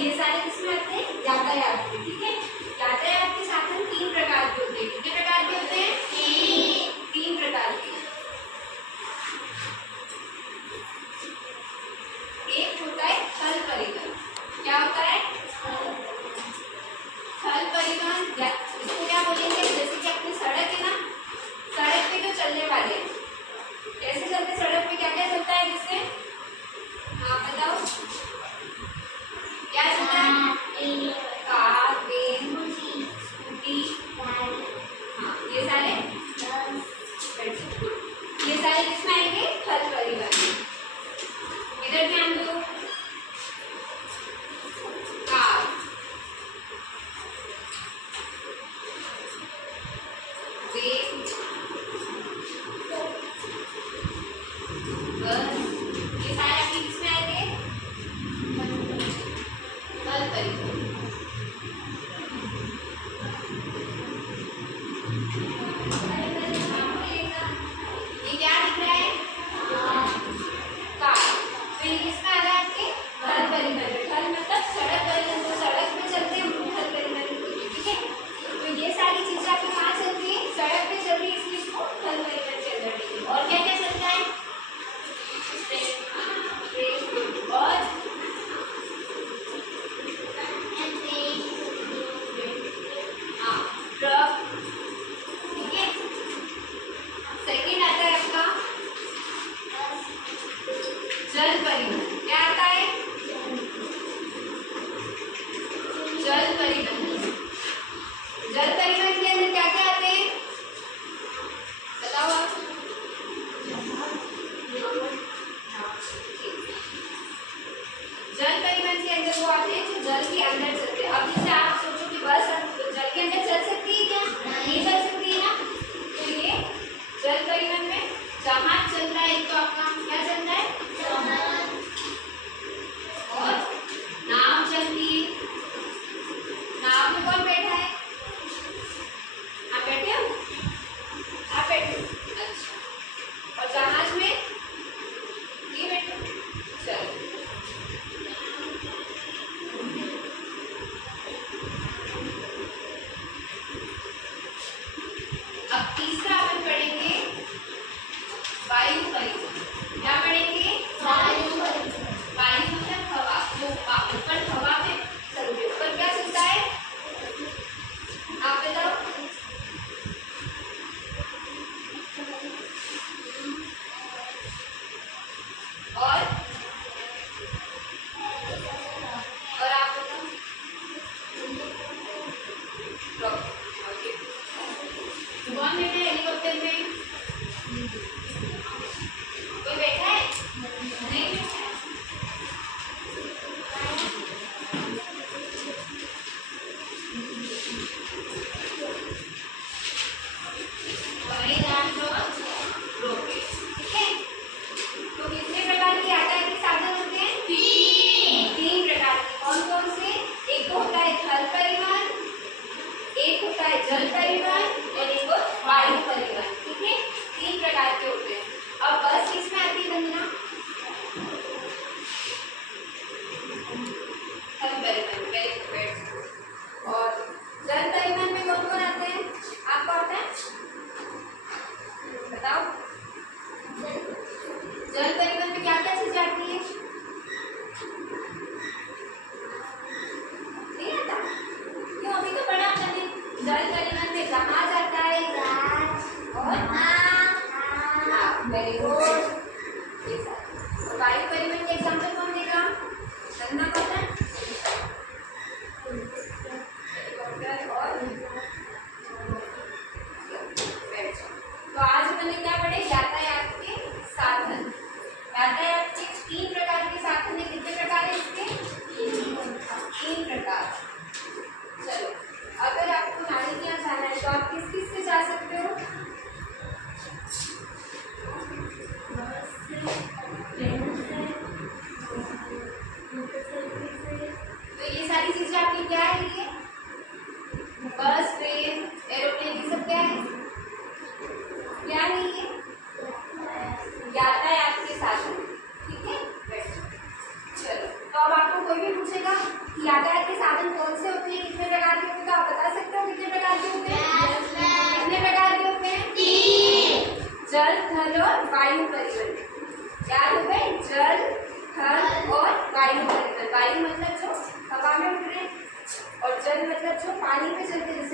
ये सारे किसमें आते हैं? यातायात में। ठीक है, यातायात के साधन 3 प्रकार के होते हैं। कितने प्रकार के होते हैं? 3 प्रकार के। एक होता है थल परिवहन। क्या होता है? थल परिवहन, या इसको क्या बोलेंगे? जैसे कि अपनी सड़क है ना, सड़क पे जो चलने वाले हैं, कैसे चलते? सड़क पे क्या क्या चलता है जिससे? हाँ बताओ, क्या चलता है? कार, ट्रेन, स्कूटी, हाँ ये सारे किसमें आएंगे? थल परिवहन। इधर ध्यान दो, कार, ट्रेन, बस, ये सारे आपके किसमें आएंगे? थल परिवहन। ये क्या दिख रहा है? कार। तो ये किसमें आ रहा है आपके? थल परिवहन। थल मतलब सड़क परिवहन, तो सड़क पे चलते हैं हम थल परिवहन। ठीक है, तो ये सारी चीजें आपके कहाँ चलती है? सड़क पे चल रही है, इसलिए इसको थल परिवहन के अंदर लेंगे। और क्या क्या चलता है? ट्रेन और हाँ ट्रक। ठीक है, सेकेंड आता है आपका जल परिवहन। क्या आता है? जल परिवहन। जल परिवहन के अंदर क्या क्या आते हैं? बताओ आप। जल परिवहन के अंदर वो आते हैं जो जल के अंदर चलते हैं। अब जैसे आप सोचो कि बस जल के अंदर चल सकती है क्या? नहीं चल सकती है ना। तो ये जल परिवहन में जहाज चलता है, तो आपका क्या चलता है? और नाव चलती है। नाव कि यातायात के साधन कौन से होते हैं, कितने प्रकार के होते हैं, आप बता सकते हो कितने प्रकार के होते हैं? कितने प्रकार के होते हैं? 3। जल, थल और वायु परिवहन। याद हो गए? जल, थल और वायु परिवहन। वायु मतलब जो हवा में उड़ रहे और जल मतलब जो पानी पे चलते हैं।